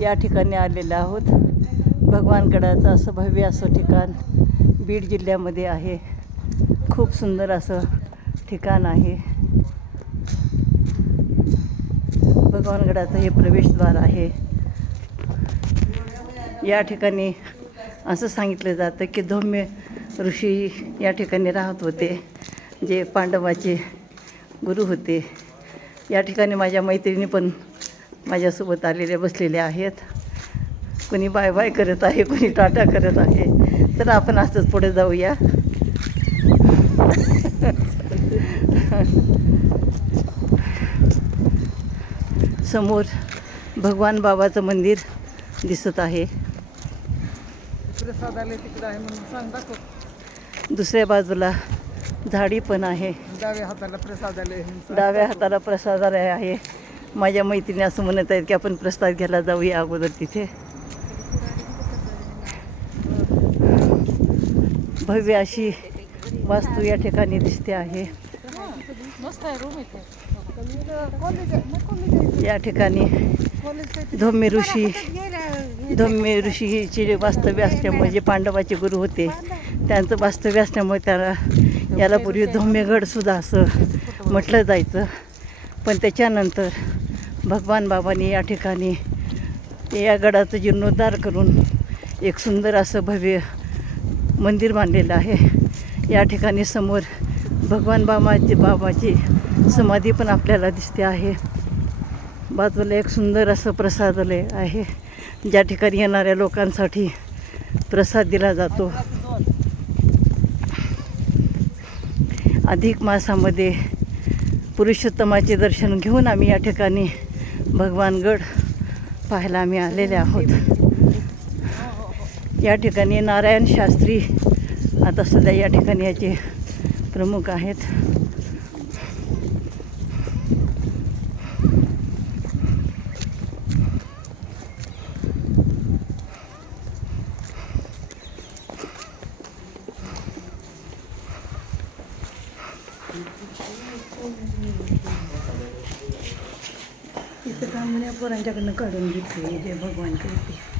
या ठिकाणी आलेले आहोत. भगवानगडाचं असं भव्य असं ठिकाण बीड जिल्ह्यामध्ये आहे. खूप सुंदर असं ठिकाण आहे. भगवानगडाचं हे प्रवेशद्वार आहे. या ठिकाणी असं सांगितलं जातं की धौम्य ऋषी या ठिकाणी राहत होते, जे पांडवाचे गुरु होते. या ठिकाणी माझ्या मैत्रिणी पण माझ्यासोबत आलेल्या बसलेल्या आहेत. कोणी बाय बाय करत आहे, कोणी टाटा करत आहे. तर आपण असंच पुढे जाऊया. समोर भगवान बाबाचं मंदिर दिसत आहे. प्रसादालय तिकडे आहे म्हणून सांग दाखव. दुसऱ्या बाजूला झाडी पण आहे. डाव्या हाताला प्रसादालय. डाव्या हाताला प्रसादालय आहे. माझ्या मैत्रिणी असं म्हणत आहेत की आपण प्रसाद घ्यायला जाऊया अगोदर तिथे. भव्य अशी वास्तू या ठिकाणी दिसते आहे. या ठिकाणी धौम्य ऋषीचे वास्तव्य असल्यामुळे, जे पांडवाचे गुरु होते त्यांचं वास्तव्य असल्यामुळे त्याला याला पूर्वी धौम्यगडसुद्धा असं म्हटलं जायचं. पण त्याच्यानंतर भगवान बाबांनी या ठिकाणी या गडाचं जीर्णोद्धार करून एक सुंदर असं भव्य मंदिर बांधलेलं आहे. या ठिकाणी समोर भगवान बाबाची समाधी पण आपल्याला दिसते आहे. बाजूला एक सुंदर असं प्रसादालय आहे, ज्या ठिकाणी येणाऱ्या लोकांसाठी प्रसाद दिला जातो. अधिक मासामध्ये पुरुषोत्तमाचे दर्शन घेऊन आम्ही या ठिकाणी भगवानगड पाहायला आम्ही आलेले आहोत. या ठिकाणी नारायण शास्त्री आता सध्या या ठिकाणी याचे प्रमुख आहेत. इथं काम पोरांच्याकडनं काढून घेतले जे भगवान करते.